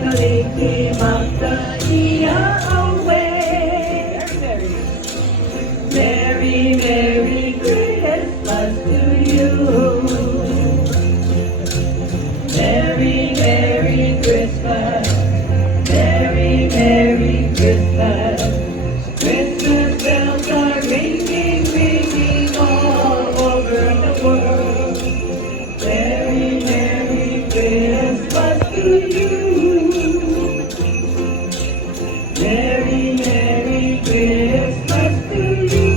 Kalikimaka iya away. Merry, Merry Christmas to you. Merry, Merry Christmas. Merry, Merry Christmas. Christmas bells are ringing, ringing all over the world. Merry, Merry Christmas to you. Merry, Merry Christmas to you.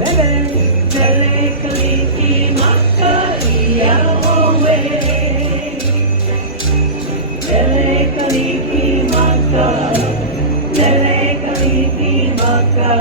Lele, lele, kalikimaka iya away. Lele, kalikimaka. Lele, kalikimaka.